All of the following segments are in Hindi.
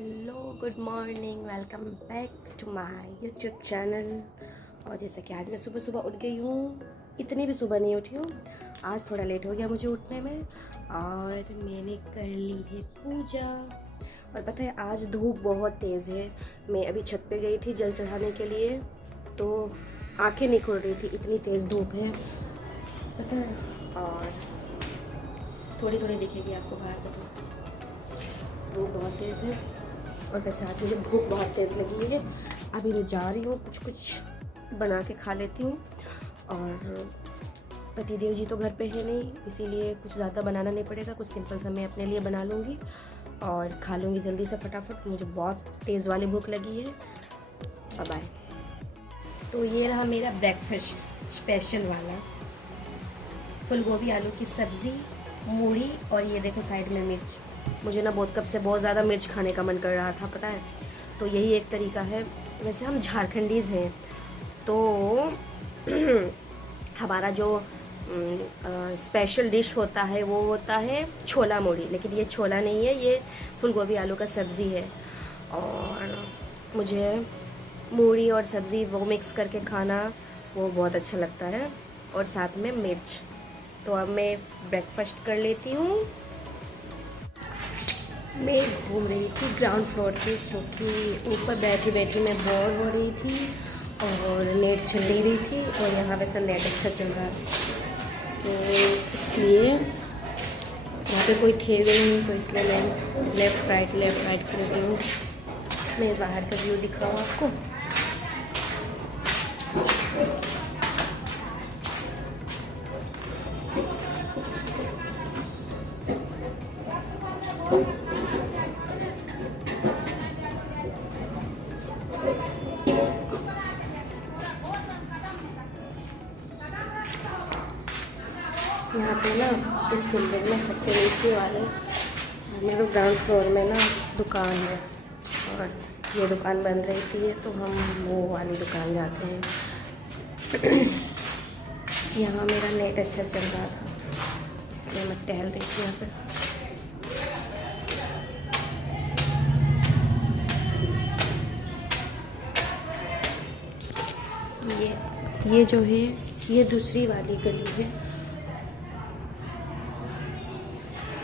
Hello, good morning, welcome back to my YouTube channel. और जैसा कि आज मैं सुबह सुबह उठ गई हूँ, इतनी भी सुबह नहीं उठी हूँ, आज थोड़ा लेट हो गया मुझे उठने में। और मैंने कर ली है पूजा। और पता है आज धूप बहुत तेज़ है। मैं अभी छत पे गई थी जल चढ़ाने के लिए, तो आंखें नहीं खुल रही थी, इतनी तेज़ धूप है पता है। और थोड़ी थोड़ी दिखेगी आपको बाहर का धूप बहुत तेज़ है। और वैसे आज मुझे भूख बहुत तेज़ लगी है। अभी मैं जा रही हूँ, कुछ बना के खा लेती हूँ। और पतिदेव जी तो घर पे है नहीं, इसीलिए कुछ ज़्यादा बनाना नहीं पड़ेगा, कुछ सिंपल सा मैं अपने लिए बना लूँगी और खा लूँगी जल्दी से फटाफट। मुझे बहुत तेज़ वाली भूख लगी है। Bye bye. तो ये रहा मेरा ब्रेकफास्ट स्पेशल वाला, फुल गोभी आलू की सब्ज़ी, मूढ़ी, और ये देखो साइड में मिर्च। मुझे ना बहुत कब से बहुत ज़्यादा मिर्च खाने का मन कर रहा था पता है, तो यही एक तरीका है। वैसे हम झारखंडीज़ हैं, तो हमारा जो स्पेशल डिश होता है वो होता है छोला मूढ़ी, लेकिन ये छोला नहीं है, ये फुल गोभी आलू का सब्ज़ी है। और मुझे मूढ़ी और सब्ज़ी वो मिक्स करके खाना वो बहुत अच्छा लगता है, और साथ में मिर्च। तो अब मैं ब्रेकफास्ट कर लेती हूँ। मैं घूम रही थी ग्राउंड फ्लोर पे, क्योंकि ऊपर बैठी बैठी मैं बोर हो रही थी और नेट चल नहीं रही थी, और यहाँ वैसे नेट अच्छा चल रहा है, तो इसलिए यहाँ पे कोई थे भी नहीं, तो इसलिए मैं लेफ़्ट राइट कर रही हूँ। मैं बाहर का व्यू दिखाऊँ आपको। यहाँ पे ना इस बिल्डिंग में सबसे नीचे वाले मेरे ग्राउंड फ्लोर में ना दुकान है, और ये दुकान बंद रहती है, तो हम वो वाली दुकान जाते हैं। यहाँ मेरा नेट अच्छा चल रहा था, इसलिए मैं टहल रही थी यहाँ पे। ये जो है ये दूसरी वाली गली है,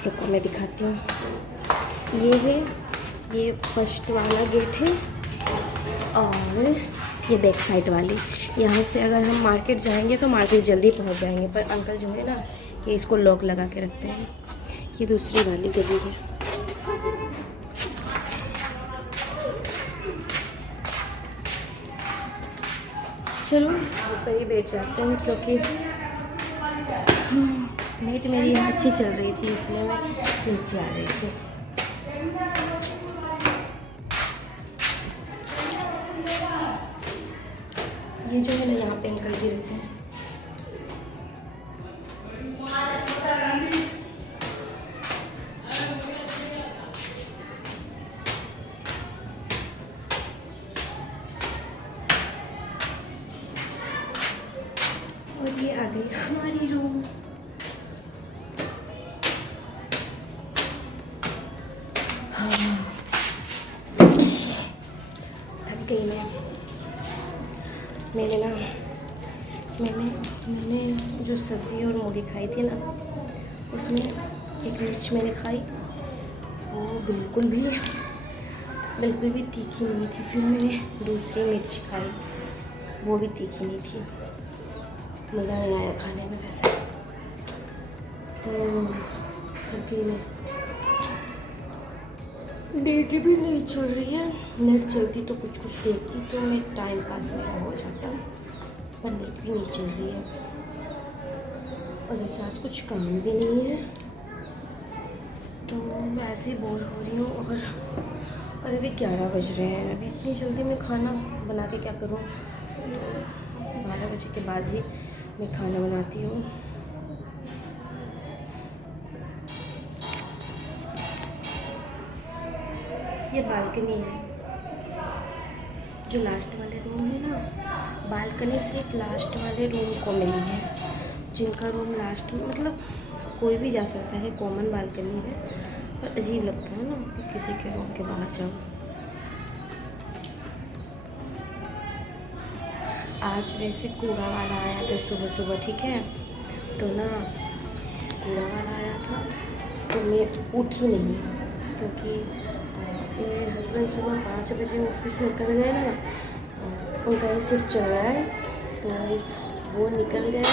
रुको मैं दिखाती हूँ। ये फर्स्ट वाला गेट है, और ये बैक साइड वाली। यहाँ से अगर हम मार्केट जाएंगे तो मार्केट जल्दी पहुँच जाएंगे, पर अंकल जो है ना ये इसको लॉक लगा के रखते हैं। ये दूसरी वाली गली है। चलो ऊपर ही बैठ जाते हैं, क्योंकि नेट मेरी अच्छी चल रही थी, इसलिए मैं नीचे आ रही थी। ये जो है ना यहाँ पे अंकल जी रहते हैं। और ये आ गई हमारी रूम। थक गई मैंने जो सब्ज़ी और मूढ़ी खाई थी ना, उसमें एक मिर्च मैंने खाई, वो बिल्कुल भी तीखी नहीं थी। फिर मैंने दूसरी मिर्च खाई, वो भी तीखी नहीं थी। मज़ा नहीं आया खाने में वैसे। तो थक गई मैं। नेट भी नहीं चल रही है, नेट चलती तो कुछ देखती तो मैं टाइम पास मेरा हो जाता, पर नेट भी नहीं चल रही है, और ऐसे आज कुछ काम भी नहीं है, तो मैं ऐसे ही बोर हो रही हूँ। और अभी 11 बज रहे हैं, अभी इतनी जल्दी मैं खाना बना के क्या करूँ। 12 बजे के बाद ही मैं खाना बनाती हूँ। ये बालकनी है, जो लास्ट वाले रूम है ना, बालकनी सिर्फ लास्ट वाले रूम को मिली है। जिनका रूम लास्ट में, मतलब कोई भी जा सकता है, कॉमन बालकनी है, पर अजीब लगता है ना किसी के रूम के बाहर जाओ। आज वैसे कूड़ा वाला आया था सुबह सुबह, ठीक है, तो ना कूड़ा वाला आया था तो मैं उठी नहीं, क्योंकि मेरे हस्बैंड सुबह 5 बजे ऑफिस निकल गए ना, उनका ही शिफ्ट चल रहा है, तो वो निकल गए।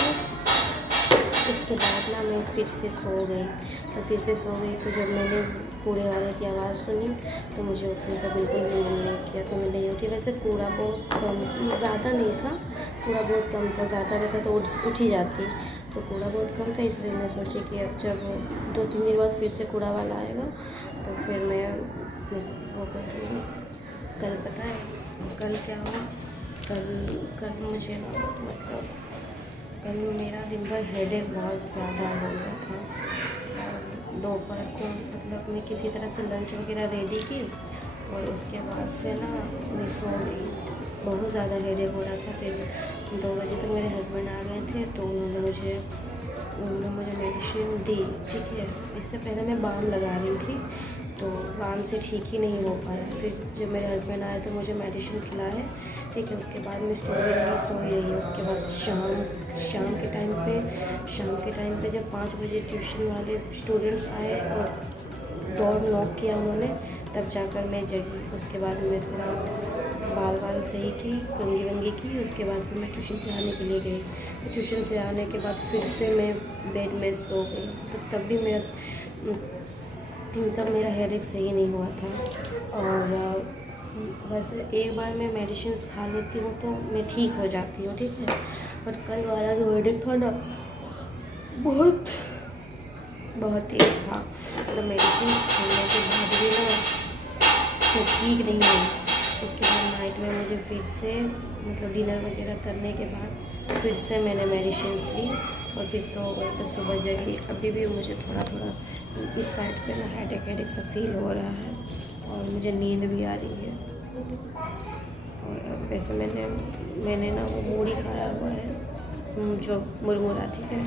उसके बाद ना मैं फिर से सो गई, तो जब मैंने कूड़े वाले की आवाज़ सुनी तो मुझे उठने का बिल्कुल भी मन नहीं किया, तो मैं नहीं उठी। वैसे कूड़ा बहुत कम, ज़्यादा नहीं था, कूड़ा बहुत कम था, ज़्यादा रहता तो उठ ही जाती, तो कूड़ा बहुत कम था, इसलिए मैं सोची कि अब जब 2-3 दिन बाद फिर से कूड़ा वाला आएगा तो फिर मैं वो कर दूँगी। कल पता है कल क्या हुआ, कल मुझे मतलब कल मेरा दिन भर हेडेक बहुत ज़्यादा हो गया था। दोपहर को मतलब मैं किसी तरह से लंच वगैरह रेडी की और उसके बाद से ना मैं सो गई, बहुत ज़्यादा हेडेक हो रहा था। फिर 2 बजे तक मेरे हस्बैंड आ गए थे, तो उन्होंने मुझे मेडिसिन दी, ठीक है। इससे पहले मैं बाम लगा रही थी, तो बाम से ठीक ही नहीं हो पाया। फिर जब मेरे हस्बैंड आए तो मुझे मेडिसिन खिलाए, ठीक है। उसके बाद मैं सो ही रही। उसके बाद शाम के टाइम पे जब 5 बजे ट्यूशन वाले स्टूडेंट्स आए और डोर नॉक किया उन्होंने, तब जाकर मैं जगी। उसके बाद मैं थोड़ा बाल सही की, कंघी वंगी की, उसके बाद फिर मैं ट्यूशन पढ़ाने के लिए गई। तो ट्यूशन से आने के बाद फिर से मैं बेड में सो गई, तो तब भी मेरा हेडेक सही नहीं हुआ था। और वैसे एक बार मैं मेडिसिन खा लेती हूँ तो मैं ठीक हो जाती हूँ, ठीक है। पर कल वाला जो हेडेक था ना बहुत तेज़ था, मतलब मेडिसिन खाने के बाद भी ना तो ठीक नहीं हुई। उसके बाद नाइट में मुझे फिर से मतलब डिनर वगैरह करने के बाद फिर से मैंने मेडिसिन ली और फिर सो गई, तो सुबह जगी। अभी भी मुझे थोड़ा इस साइड पे ना हेडेक सा फील हो रहा है और मुझे नींद भी आ रही है। और वैसे मैंने ना वो मूढ़ी खाया हुआ है, जो मुरमुरा, ठीक है,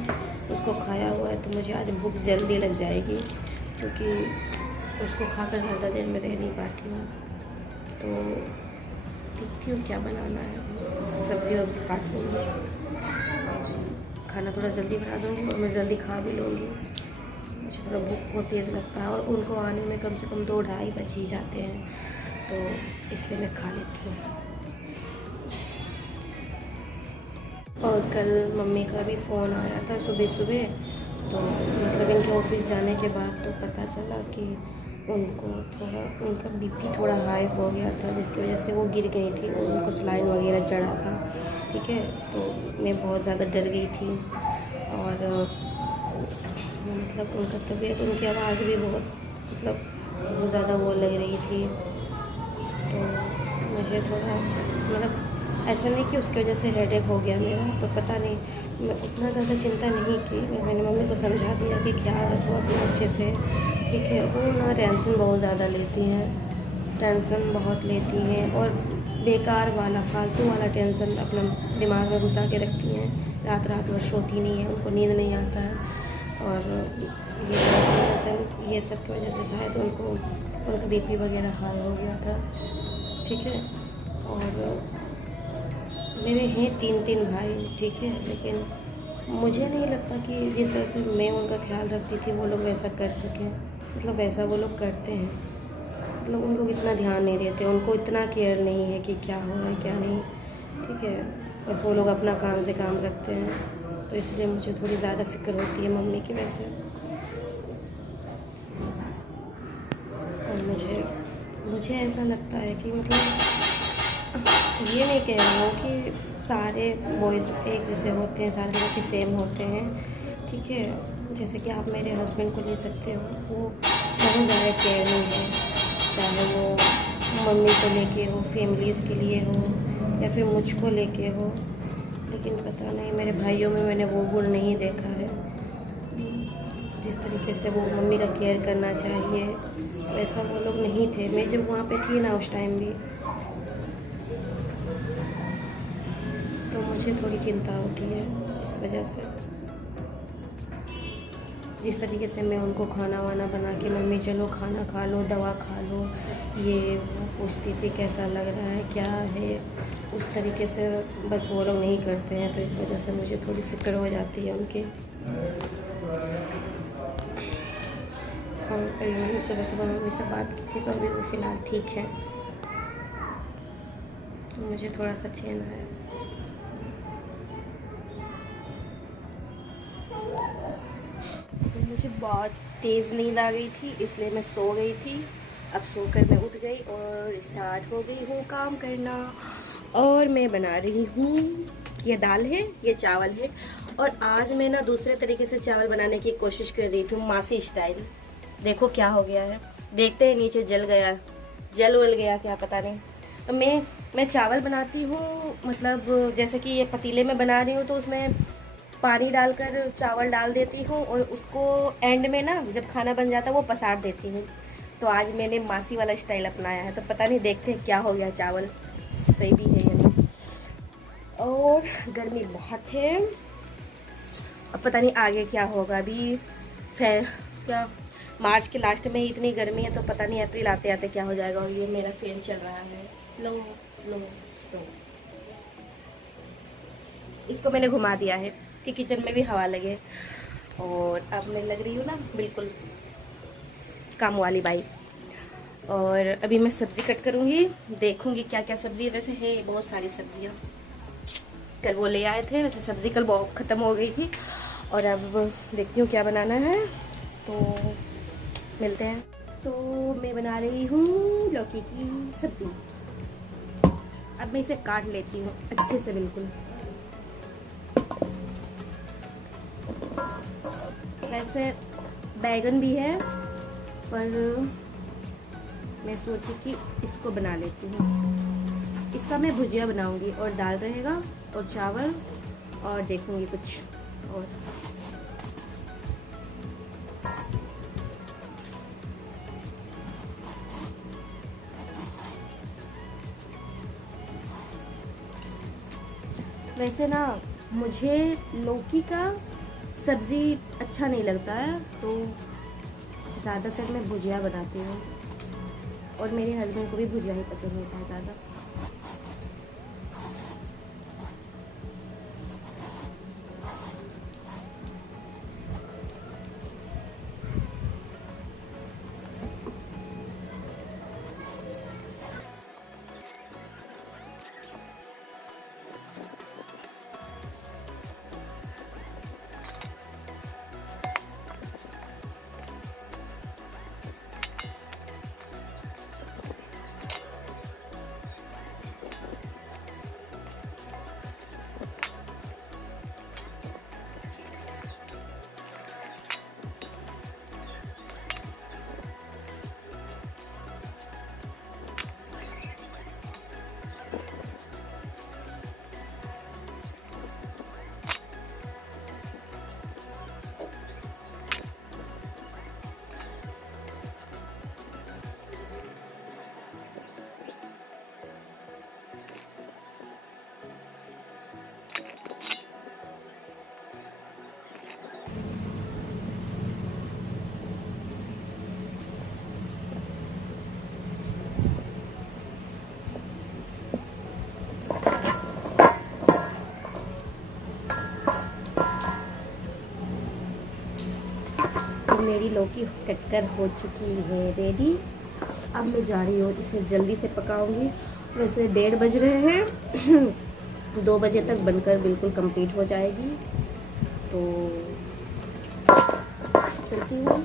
उसको खाया हुआ है, तो मुझे आज भूख जल्दी लग जाएगी, क्योंकि उसको खाकर ज़्यादा देर में रह नहीं पाती हूँ। तो देखती हूँ क्या बनाना है, सब्ज़ी वब्ज़ी काट लूँगी, खाना थोड़ा जल्दी बना दूँगी और मैं जल्दी खा भी लूँगी। मुझे थोड़ा भूख बहुत तेज़ लगता है और उनको आने में कम से कम 2-2:30 बज ही जाते हैं, तो इसलिए मैं खा लेती हूँ। और कल मम्मी का भी फ़ोन आया था सुबह, तो मतलब इनके ऑफिस जाने के बाद तो पता चला कि उनका बीपी थोड़ा हाई हो गया था, जिसकी वजह से वो गिर गई थी और उनको सलाइन वगैरह चढ़ा था, ठीक है। तो मैं बहुत ज़्यादा डर गई थी और मतलब उनका तबीयत, उनकी आवाज़ भी बहुत ज़्यादा वो लग रही थी। तो मुझे थोड़ा मतलब ऐसा नहीं कि उसकी वजह से हेडेक हो गया मेरा, तो पता नहीं, मैं उतना ज़्यादा चिंता नहीं की। मैंने मम्मी को समझा दिया कि ख्याल रखो अपने अच्छे से, ठीक है। वो ना टेंशन बहुत ज़्यादा लेती हैं, टेंशन बहुत लेती हैं और बेकार वाला फालतू वाला टेंशन अपना दिमाग में घुसा के रखती हैं। रात भर सोती नहीं है, उनको नींद नहीं आता है और ये सब की वजह से शायद उनका बीपी वगैरह हाई हो गया था, ठीक है। और मेरे हैं 3 भाई, ठीक है, लेकिन मुझे नहीं लगता कि जिस तरह से मैं उनका ख्याल रखती थी वो लोग वैसा कर सकें। मतलब वैसा वो लोग करते हैं, मतलब उन लोग इतना ध्यान नहीं देते, उनको इतना केयर नहीं है कि क्या हो रहा है क्या नहीं, ठीक है। बस वो लोग अपना काम से काम रखते हैं, तो इसलिए मुझे थोड़ी ज़्यादा फिक्र होती है मम्मी की वजह से। और मुझे ऐसा लगता है कि मतलब ये नहीं कह रही हूँ कि सारे बॉयज़ एक जैसे होते हैं, सारे लड़के सेम होते हैं, ठीक है। जैसे कि आप मेरे हस्बैंड को ले सकते हो, वो बहुत ज़्यादा केयरिंग है, चाहे वो मम्मी को लेके हो, फैमिलीज़ के लिए हो या फिर मुझको लेके हो। लेकिन पता नहीं मेरे भाइयों में मैंने वो गुण नहीं देखा है। जिस तरीके से वो मम्मी का केयर करना चाहिए वैसा वो लोग नहीं थे। मैं जब वहाँ पे थी ना उस टाइम भी, तो मुझे थोड़ी चिंता होती है इस वजह से। जिस तरीके से मैं उनको खाना वाना बना के, मम्मी चलो खाना खा लो, दवा खा लो, ये वो पूछती थी कैसा लग रहा है, क्या है, उस तरीके से बस वो लोग नहीं करते हैं। तो इस वजह से मुझे थोड़ी फिक्र हो जाती है उनकी। और सुबह सुबह मम्मी से बात की थी, तो अभी वो फ़िलहाल ठीक है, तो मुझे थोड़ा सा चैन है। मुझे बहुत तेज़ नींद आ गई थी, इसलिए मैं सो गई थी। अब सोकर मैं उठ गई और स्टार्ट हो गई हूँ काम करना। और मैं बना रही हूँ, ये दाल है, ये चावल है। और आज मैं ना दूसरे तरीके से चावल बनाने की कोशिश कर रही थी, मासी स्टाइल। देखो क्या हो गया है, देखते हैं नीचे जल गया, जल उल गया क्या पता नहीं। तो मैं चावल बनाती हूँ, मतलब जैसे कि ये पतीले में बना रही हूँ, तो उसमें पानी डालकर चावल डाल देती हूँ और उसको एंड में ना जब खाना बन जाता है वो पसार देती हूँ। तो आज मैंने मासी वाला स्टाइल अपनाया है, तो पता नहीं, देखते हैं क्या हो गया, चावल सही भी है या नहीं। और गर्मी बहुत है, अब पता नहीं आगे क्या होगा। अभी क्या मार्च के लास्ट में ही इतनी गर्मी है, तो पता नहीं अप्रैल आते आते क्या हो जाएगा। और ये मेरा फैन चल रहा है स्लो स्लो स्लो, इसको मैंने घुमा दिया है कि किचन में भी हवा लगे। और अब मैं लग रही हूँ ना बिल्कुल काम वाली बाई। और अभी मैं सब्ज़ी कट करूँगी, देखूँगी क्या क्या सब्ज़ी है। वैसे है बहुत सारी सब्जियाँ, कल वो ले आए थे, वैसे सब्ज़ी कल बहुत ख़त्म हो गई थी। और अब देखती हूँ क्या बनाना है, तो मिलते हैं। तो मैं बना रही हूँ लौकी की सब्ज़ी। अब मैं इसे काट लेती हूँ अच्छे से बिल्कुल। वैसे बैगन भी है, पर मैं सोची कि इसको बना लेती हूँ। इसका मैं भुजिया बनाऊंगी और दाल रहेगा और चावल, और देखूंगी कुछ और। वैसे ना मुझे लौकी का सब्ज़ी अच्छा नहीं लगता है, तो ज़्यादातर मैं भुजिया बनाती हूँ। और मेरे हस्बैंड को भी भुजिया ही पसंद होता है ज़्यादा। मेरी लौकी कटकर हो चुकी है रेडी। अब मैं जा रही हूँ, इसे जल्दी से पकाऊंगी। वैसे 1:30 बज रहे हैं 2 बजे तक बनकर बिल्कुल कंप्लीट हो जाएगी, तो चलती हूँ।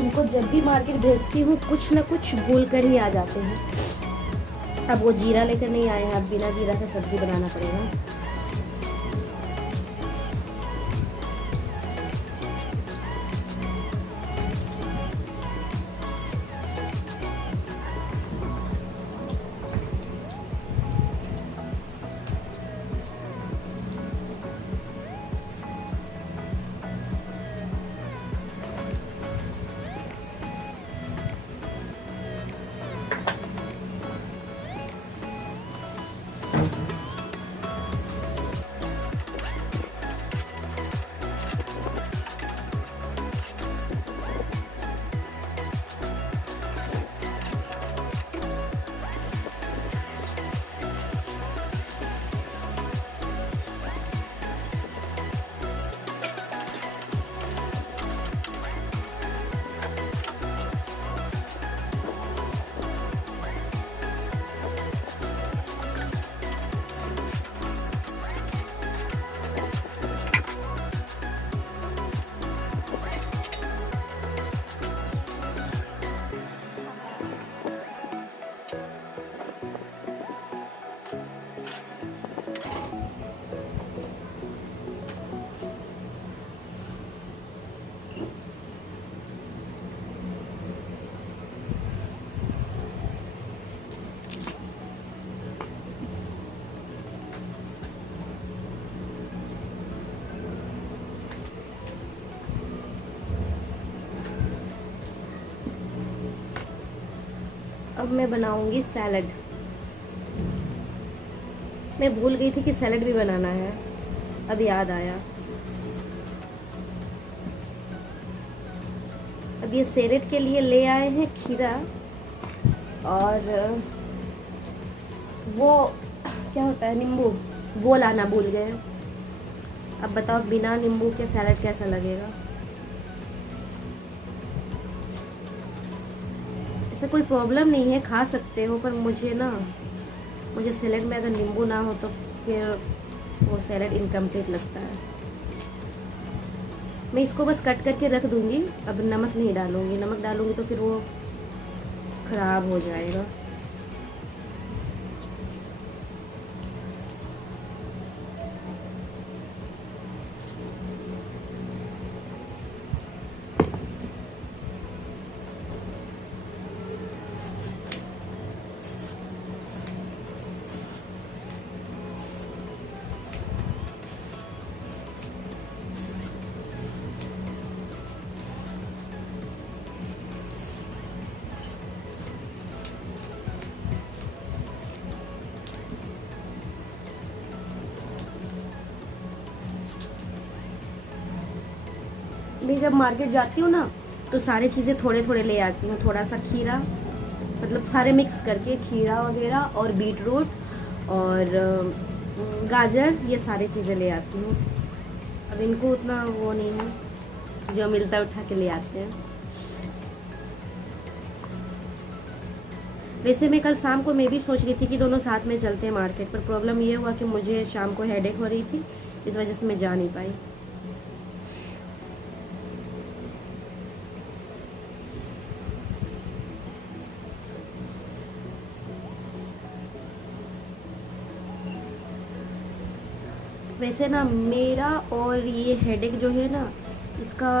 इनको जब भी मार्केट भेजती हूँ कुछ ना कुछ भूल कर ही आ जाते हैं। अब वो जीरा लेकर नहीं आए हैं, अब बिना जीरा का सब्जी बनाना पड़ेगा। अब मैं बनाऊंगी सैलड। मैं भूल गई थी कि सैलड भी बनाना है, अब याद आया। अब ये सैलड के लिए ले आए हैं खीरा, और वो क्या होता है नींबू, वो लाना भूल गए। अब बताओ बिना नींबू के सैलड कैसा लगेगा। ऐसा कोई प्रॉब्लम नहीं है, खा सकते हो, पर मुझे सैलड में अगर नींबू ना हो तो फिर वो सैलड इनकम्प्लीट लगता है। मैं इसको बस कट करके रख दूंगी, अब नमक नहीं डालूंगी। नमक डालूंगी तो फिर वो खराब हो जाएगा। मैं जब मार्केट जाती हूँ ना तो सारी चीज़ें थोड़े थोड़े ले आती हूँ। थोड़ा सा खीरा, मतलब सारे मिक्स करके, खीरा वगैरह और बीट रूट और गाजर, ये सारी चीज़ें ले आती हूँ। अब इनको उतना वो नहीं है। जो मिलता है उठा के ले आते हैं। वैसे मैं कल शाम को मैं भी सोच रही थी कि दोनों साथ में चलते हैं मार्केट, पर प्रॉब्लम ये हुआ कि मुझे शाम को हेडेक हो रही थी, इस वजह से मैं जा नहीं पाई। वैसे ना मेरा और ये हेडेक जो है ना, इसका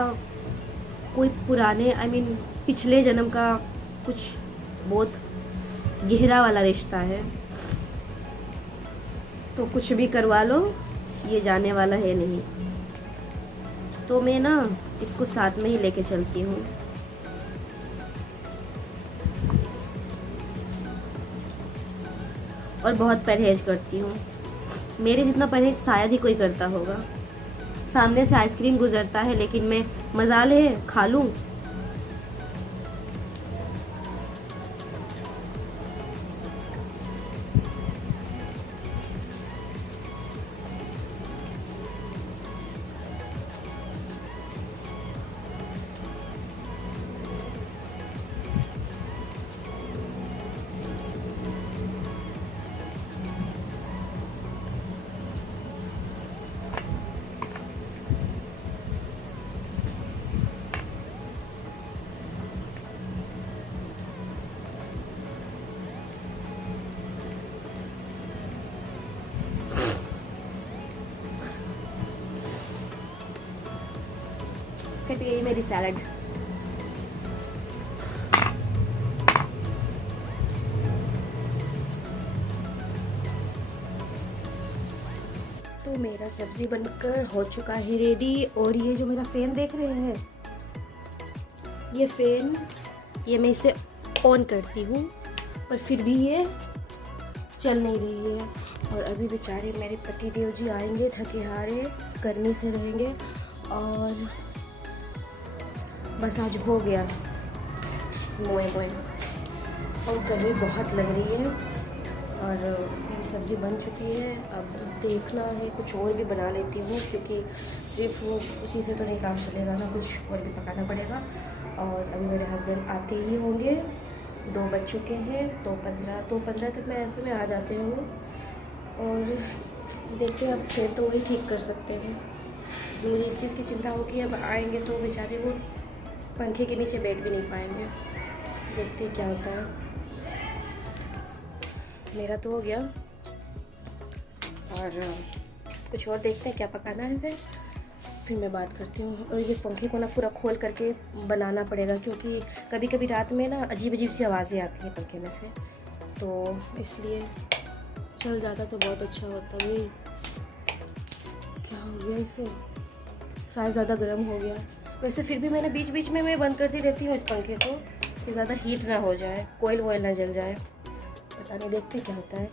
कोई पुराने पिछले जन्म का कुछ बहुत गहरा वाला रिश्ता है। तो कुछ भी करवा लो, ये जाने वाला है नहीं। तो मैं ना इसको साथ में ही लेके चलती हूँ। और बहुत परहेज करती हूँ। मेरे जितना परहेज शायद ही कोई करता होगा। सामने से आइसक्रीम गुजरता है लेकिन मैं मजा ले खा लूँ। कट गई मेरी सैलड। तो मेरा सब्जी बनकर हो चुका है रेडी। और ये जो मेरा फ़ैन देख रहे हैं, ये फ़ैन ये मैं इसे ऑन करती हूँ पर फिर भी ये चल नहीं रही है। और अभी बेचारे मेरे पति देव जी आएंगे, थके हारे गर्मी से रहेंगे। और बस आज हो गया मोए मोए। और गर्मी बहुत लग रही है। और मेरी सब्ज़ी बन चुकी है। अब देखना है कुछ और भी बना लेती हूँ, क्योंकि सिर्फ उसी से तो नहीं काम चलेगा ना, कुछ और भी पकाना पड़ेगा। और अभी मेरे हस्बैंड आते ही होंगे, 2 बज चुके हैं। तो 15 तक मैं ऐसे में आ जाते हूँ। और देखते हैं अब फिर तो वही ठीक कर सकते हैं। मुझे इस चीज़ की चिंता होगी, अब आएंगे तो बेचारे वो पंखे के नीचे बैठ भी नहीं पाएंगे। देखते हैं क्या होता है। मेरा तो हो गया और कुछ और देखते हैं क्या पकाना है। फिर मैं बात करती हूँ। और ये पंखे को ना पूरा खोल करके बनाना पड़ेगा, क्योंकि कभी कभी रात में ना अजीब अजीब सी आवाज़ें आती हैं पंखे में से, तो इसलिए चल जाता तो बहुत अच्छा होता। भाई क्या हो गया इसे, शायद ज़्यादा गर्म हो गया। वैसे फिर भी मैंने बीच बीच में मैं बंद करती रहती हूँ इस पंखे को, कि ज़्यादा हीट ना हो जाए, कोयल वोयल ना जल जाए। पता नहीं, देखते क्या होता है।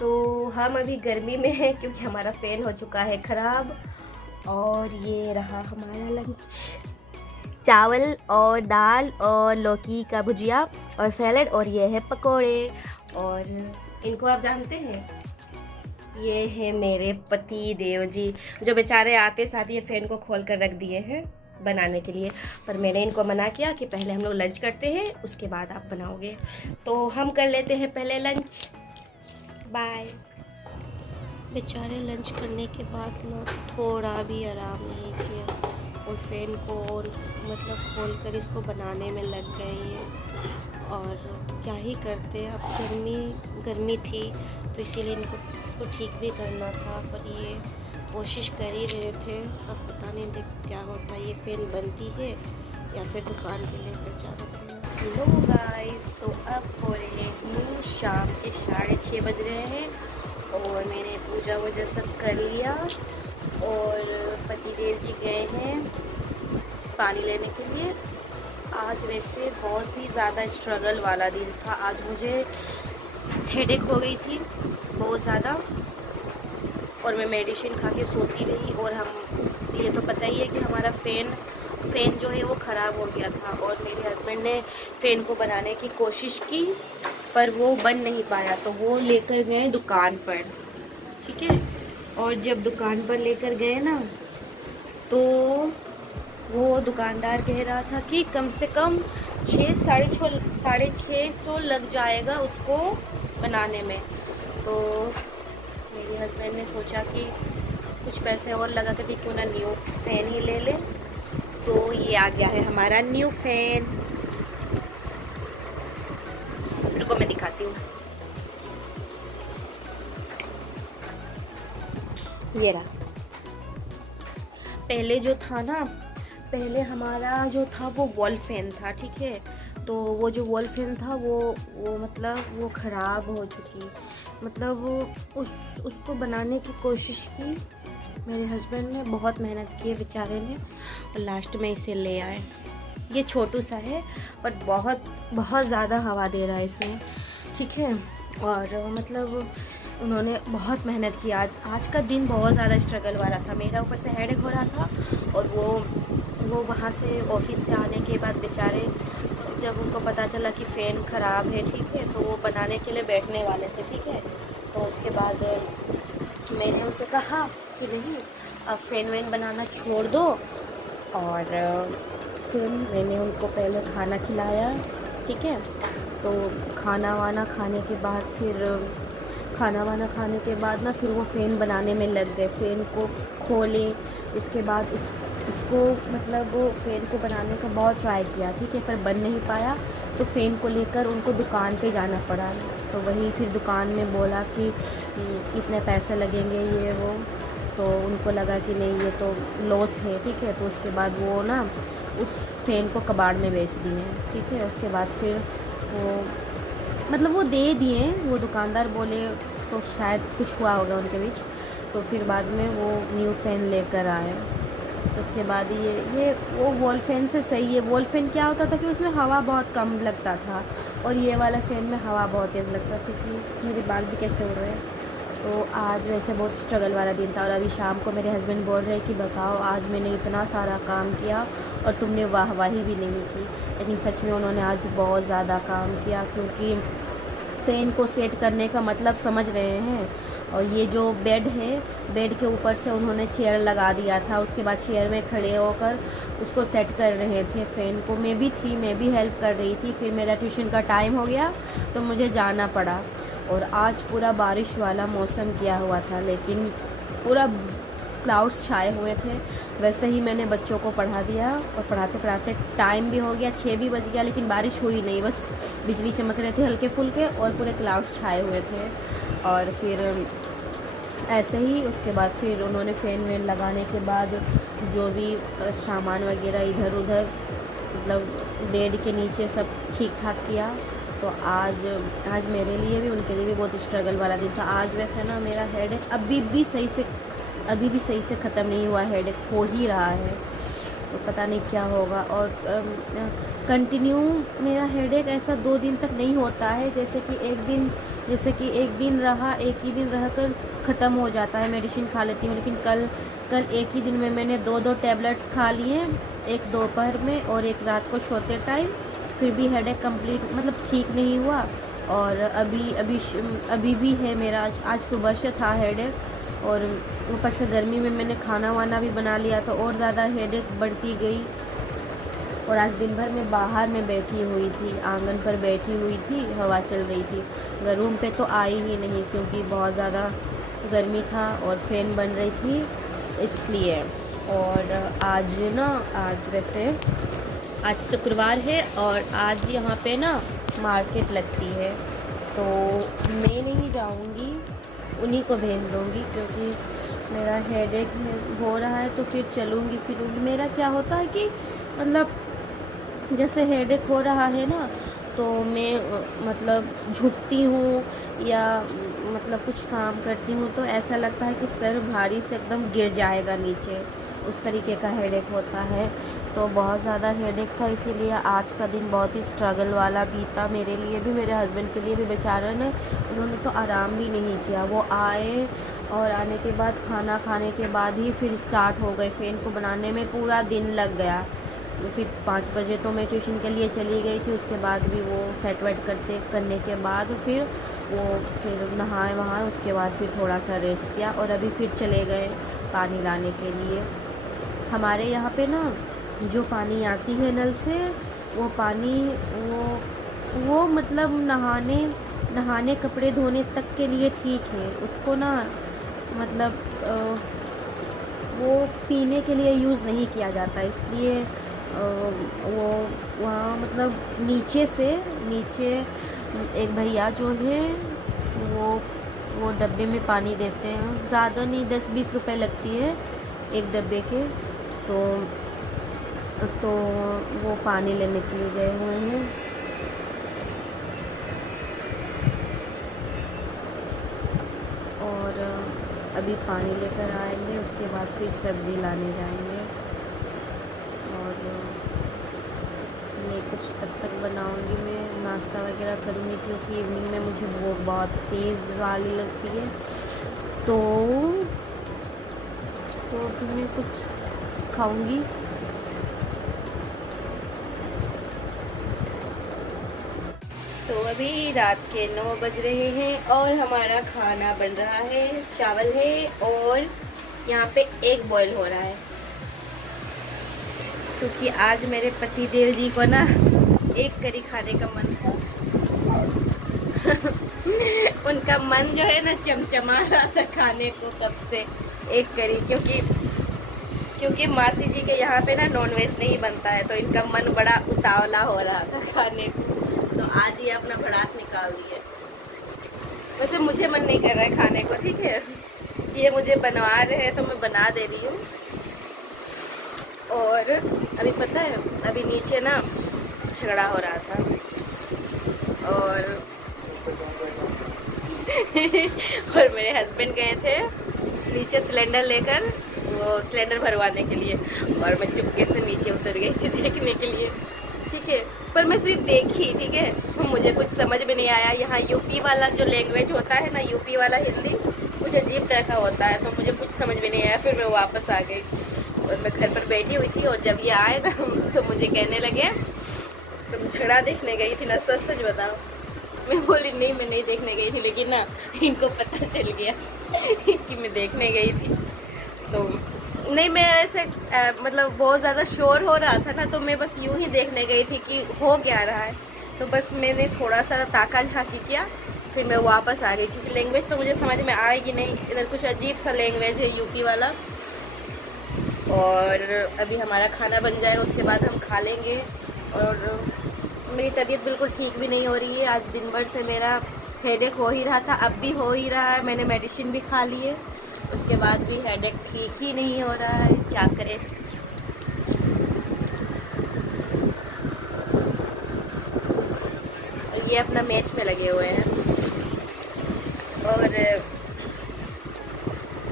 तो हम अभी गर्मी में हैं क्योंकि हमारा फ़ैन हो चुका है ख़राब। और ये रहा हमारा लंच, चावल और दाल और लौकी का भुजिया और सैलेड। और ये है पकोड़े। और इनको आप जानते हैं, ये है मेरे पति देव जी, जो बेचारे आते साथ ये फ़ैन को खोल कर रख दिए हैं बनाने के लिए। पर मैंने इनको मना किया कि पहले हम लोग लंच करते हैं, उसके बाद आप बनाओगे। तो हम कर लेते हैं पहले लंच। बाय। बेचारे लंच करने के बाद ना थोड़ा भी आराम नहीं किया और फ़ैन को खोल कर इसको बनाने में लग गए हैं। और क्या ही करते, अब गर्मी थी तो इसीलिए इसको ठीक भी करना था, पर ये कोशिश कर ही रहे थे। अब पता नहीं देख क्या होता है, ये फ़ैन बनती है या फिर दुकान पे लेकर जाना पड़ेगा। हेलो गाइस, तो अब हो रहे हैं शाम के 6:30 बज रहे हैं। और मैंने पूजा वूजा सब कर लिया और पतिदेव जी गए हैं पानी लेने के लिए। आज वैसे बहुत ही ज़्यादा स्ट्रगल वाला दिन था। आज मुझे हेडेक हो गई थी बहुत ज़्यादा और मैं मेडिसिन खा के सोती रही। और हम ये तो पता ही है कि हमारा फ़ैन जो है वो ख़राब हो गया था। और मेरे हस्बैंड ने फ़ैन को बनाने की कोशिश की पर वो बन नहीं पाया, तो वो लेकर गए दुकान पर। ठीक है, और जब दुकान पर लेकर गए ना तो वो दुकानदार कह रहा था कि कम से कम 600-650 लग जाएगा उसको बनाने में। तो मेरे हस्बैंड ने सोचा कि कुछ पैसे और लगा के क्यों ना न्यू फ़ैन ही ले ले। तो ये आ गया है हमारा न्यू फ़ैन। रुको मैं दिखाती हूँ। ये रहा। पहले जो था ना, पहले हमारा जो था वो वॉल फैन था, ठीक है। तो वो जो वॉल फैन था वो मतलब वो ख़राब हो चुकी, मतलब उसको बनाने की कोशिश की मेरे हस्बैंड ने, बहुत मेहनत की बेचारे ने, और लास्ट में इसे ले आए। ये छोटू सा है पर बहुत बहुत ज़्यादा हवा दे रहा है इसमें, ठीक है। और मतलब उन्होंने बहुत मेहनत की। आज का दिन बहुत ज़्यादा स्ट्रगल वाला था। मेरा ऊपर से हेडेक हो रहा था, और वो वहाँ से ऑफिस से आने के बाद बेचारे, जब उनको पता चला कि फ़ैन ख़राब है, ठीक है, तो वो बनाने के लिए बैठने वाले थे, ठीक है। तो उसके बाद मैंने उनसे कहा कि नहीं, अब फ़ैन वैन बनाना छोड़ दो। और फिर मैंने उनको पहले खाना खिलाया, ठीक है। तो खाना वाना खाने के बाद फिर वो फ़ैन बनाने में लग गए। फ़ैन को खोले, इसके बाद इसको मतलब वो फ़ैन को बनाने का बहुत ट्राई किया, ठीक है, पर बन नहीं पाया। तो फ़ैन को लेकर उनको दुकान पे जाना पड़ा। तो वही फिर दुकान में बोला कि इतने पैसे लगेंगे ये वो। तो उनको लगा कि नहीं, ये तो लॉस है, ठीक है। तो उसके बाद वो ना उस फ़ैन को कबाड़ में बेच दिए, ठीक है। उसके बाद फिर वो मतलब वो दे दिए, वो दुकानदार बोले, तो शायद कुछ हुआ होगा उनके बीच। तो फिर बाद में वो न्यू फ़ैन लेकर आए। उसके बाद ये वो वॉल फ़ैन से सही है। वॉल फ़ैन क्या होता था कि उसमें हवा बहुत कम लगता था, और ये वाला फ़ैन में हवा बहुत तेज़ लगता था। कि मेरे बाल भी कैसे उड़ रहे हैं। तो आज वैसे बहुत स्ट्रगल वाला दिन था, और अभी शाम को मेरे हस्बैंड बोल रहे हैं कि बताओ, आज मैंने इतना सारा काम किया और तुमने वाहवाही भी नहीं की। लेकिन सच में उन्होंने आज बहुत ज़्यादा काम किया, क्योंकि फ़ैन को सेट करने का मतलब समझ रहे हैं। और ये जो बेड है, बेड के ऊपर से उन्होंने चेयर लगा दिया था। उसके बाद चेयर में खड़े होकर उसको सेट कर रहे थे फ़ैन को। मैं भी हेल्प कर रही थी। फिर मेरा ट्यूशन का टाइम हो गया तो मुझे जाना पड़ा। और आज पूरा बारिश वाला मौसम किया हुआ था, लेकिन पूरा क्लाउड्स छाए हुए थे। वैसे ही मैंने बच्चों को पढ़ा दिया, और पढ़ाते पढ़ाते टाइम भी हो गया, 6 भी बज गया, लेकिन बारिश हुई नहीं। बस बिजली चमक रहे थे हल्के फुल्के, और पूरे क्लाउड्स छाए हुए थे। और फिर ऐसे ही उसके बाद फिर उन्होंने फ़ैन वैन लगाने के बाद जो भी सामान वगैरह इधर उधर मतलब बेड के नीचे सब ठीक ठाक किया। तो आज मेरे लिए भी उनके लिए भी बहुत स्ट्रगल वाला दिन था। आज वैसे ना मेरा हेडेक अभी भी सही से ख़त्म नहीं हुआ, हेडेक हो ही रहा है। तो पता नहीं क्या होगा। और कंटिन्यू मेरा हेडेक ऐसा 2 दिन तक नहीं होता है, जैसे कि एक दिन रहा, एक ही दिन रहकर ख़त्म हो जाता है, मेडिसिन खा लेती हूँ। लेकिन कल एक ही दिन में मैंने 2 टैबलेट्स खा लिए, एक दोपहर में और एक रात को सोते टाइम। फिर भी हेडेक कंप्लीट मतलब ठीक नहीं हुआ। और अभी भी है मेरा। आज सुबह से था हेडेक, और ऊपर से गर्मी में मैंने खाना वाना भी बना लिया, तो और ज़्यादा हेडेक बढ़ती गई। और आज दिन भर मैं बाहर में बैठी हुई थी, आंगन पर बैठी हुई थी, हवा चल रही थी। रूम पे तो आई ही नहीं, क्योंकि बहुत ज़्यादा गर्मी था और फ़ैन बन रही थी इसलिए। और आज शुक्रवार है, और आज यहाँ पे ना मार्केट लगती है। तो मैं नहीं जाऊँगी, उन्हीं को भेज दूँगी, क्योंकि मेरा हेडेक हो रहा है। तो फिर चलूँगी फिरूँगी। मेरा क्या होता है कि मतलब जैसे हेडेक हो रहा है ना, तो मैं मतलब झुकती हूँ या मतलब कुछ काम करती हूँ, तो ऐसा लगता है कि सर भारी से एकदम गिर जाएगा नीचे, उस तरीके का हेडेक होता है। तो बहुत ज़्यादा हेडेक था, इसीलिए आज का दिन बहुत ही स्ट्रगल वाला बीता मेरे लिए भी, मेरे हस्बैंड के लिए भी। बेचारे ने उन्होंने तो आराम भी नहीं किया। वो आए, और आने के बाद खाना खाने के बाद ही फिर स्टार्ट हो गए। फ़ैन को बनाने में पूरा दिन लग गया। फिर 5 बजे तो मैं ट्यूशन के लिए चली गई थी। उसके बाद भी वो सेट वेट करने के बाद फिर नहाए वहाए, उसके बाद फिर थोड़ा सा रेस्ट किया, और अभी फिर चले गए पानी लाने के लिए। हमारे यहाँ पे ना जो पानी आती है नल से, वो पानी वो मतलब नहाने कपड़े धोने तक के लिए ठीक है। उसको ना मतलब वो पीने के लिए यूज़ नहीं किया जाता, इसलिए वो वहाँ मतलब नीचे एक भैया जो है वो डब्बे में पानी देते हैं। ज़्यादा नहीं, 10-20 रुपए लगती है एक डब्बे के। तो वो पानी लेने के लिए गए हुए हैं। और अभी पानी लेकर आएंगे, उसके बाद फिर सब्ज़ी लाने जाएंगे। और मैं कुछ तब तक बनाऊंगी, मैं नाश्ता वगैरह करूँगी, क्योंकि इवनिंग में मुझे भूख बहुत तेज़ वाली लगती है। तो अभी मैं कुछ खाऊंगी। तो अभी रात के 9 बज रहे हैं और हमारा खाना बन रहा है। चावल है और यहाँ पे एग बॉईल हो रहा है, क्योंकि आज मेरे पति देव जी को ना एग करी खाने का मन था। उनका मन जो है ना चमचमा रहा था खाने को कब से एग करी, क्योंकि मासी जी के यहाँ पे ना नॉनवेज नहीं बनता है, तो इनका मन बड़ा उतावला हो रहा था खाने को। तो आज ये अपना भड़ास निकाल दिए। वैसे मुझे मन नहीं कर रहा है खाने को, ठीक है, ये मुझे बनवा रहे हैं तो मैं बना दे रही हूँ। और अभी पता है, अभी नीचे ना झगड़ा हो रहा था और और मेरे हस्बैंड गए थे नीचे सिलेंडर लेकर, वो सिलेंडर भरवाने के लिए, और मैं चुपके से नीचे उतर गई थी देखने के लिए, ठीक है। पर मैं सिर्फ देखी, ठीक है, मुझे कुछ समझ में नहीं आया। यहाँ यूपी वाला जो लैंग्वेज होता है ना, यूपी वाला हिंदी कुछ अजीब तरह का होता है, तो मुझे कुछ समझ में नहीं आया। फिर मैं वापस आ गई और मैं घर पर बैठी हुई थी, और जब ये आए ना तो मुझे कहने लगे तुम झगड़ा देखने गई थी ना, सच सच बताओ। मैं बोली नहीं, मैं नहीं देखने गई थी, लेकिन ना इनको पता चल गया कि मैं देखने गई थी। तो नहीं, मैं ऐसे मतलब बहुत ज़्यादा शोर हो रहा था ना, तो मैं बस यूं ही देखने गई थी कि हो क्या रहा है। तो बस मैंने थोड़ा सा ताका झांकी किया, फिर मैं वापस आ गई, क्योंकि लैंग्वेज तो मुझे समझ में आएगी नहीं, इधर कुछ अजीब सा लैंग्वेज है यूपी वाला। और अभी हमारा खाना बन जाएगा, उसके बाद हम खा लेंगे। और मेरी तबीयत बिल्कुल ठीक भी नहीं हो रही है। आज दिन भर से मेरा हेडेक हो ही रहा था, अब भी हो ही रहा है। मैंने मेडिसिन भी खा ली है, उसके बाद भी हेडेक ठीक ही नहीं हो रहा है, क्या करें। और ये अपना मैच में लगे हुए हैं।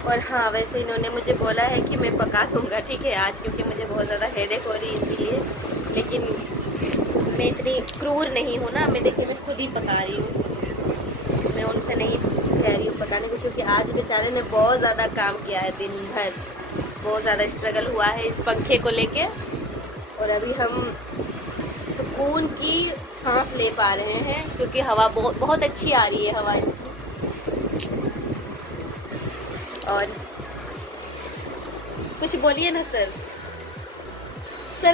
और हाँ, वैसे इन्होंने मुझे बोला है कि मैं पका दूंगा, ठीक है, आज, क्योंकि मुझे बहुत ज़्यादा हेडेक हो रही है इसीलिए। लेकिन मैं इतनी क्रूर नहीं हूँ ना, मैं देखिए मैं खुद ही पका रही हूँ, मैं उनसे नहीं कह रही हूँ पकाने को, क्योंकि आज बेचारे ने बहुत ज़्यादा काम किया है, दिन भर बहुत ज़्यादा स्ट्रगल हुआ है इस पंखे को लेके। और अभी हम सुकून की सांस ले पा रहे हैं, क्योंकि हवा बहुत अच्छी आ रही है हवा इसकी। और कुछ बोलिए ना सर,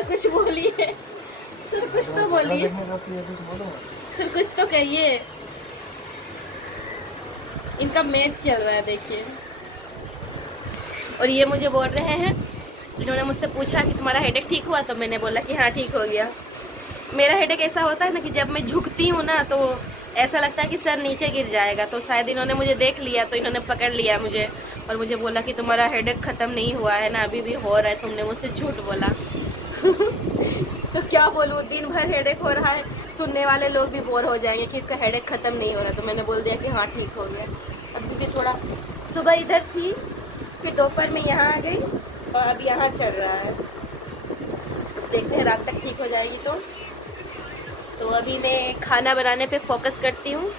कुछ बोलिए सर, कुछ तो बोलिए सर, कुछ तो कहिए। इनका मैच चल रहा है देखिए। और ये मुझे बोल रहे हैं, इन्होंने मुझसे पूछा कि तुम्हारा हेडेक ठीक हुआ, तो मैंने बोला कि हाँ ठीक हो गया। मेरा हेडेक ऐसा होता है ना कि जब मैं झुकती हूँ ना, तो ऐसा लगता है कि सर नीचे गिर जाएगा। तो शायद इन्होंने मुझे देख लिया, तो इन्होंने पकड़ लिया मुझे और मुझे बोला कि तुम्हारा हेडेक ख़त्म नहीं हुआ है ना, अभी भी हो रहा है, तुमने मुझसे झूठ बोला। तो क्या बोलूँ, दिन भर हेडेक हो रहा है, सुनने वाले लोग भी बोर हो जाएंगे कि इसका हेडेक ख़त्म नहीं हो रहा। तो मैंने बोल दिया कि हाँ ठीक हो गया। अभी भी थोड़ा, सुबह इधर थी, फिर दोपहर में यहाँ आ गई और अब यहाँ चल रहा है। देखते हैं रात तक ठीक हो जाएगी तो अभी मैं खाना बनाने पे फोकस करती हूँ।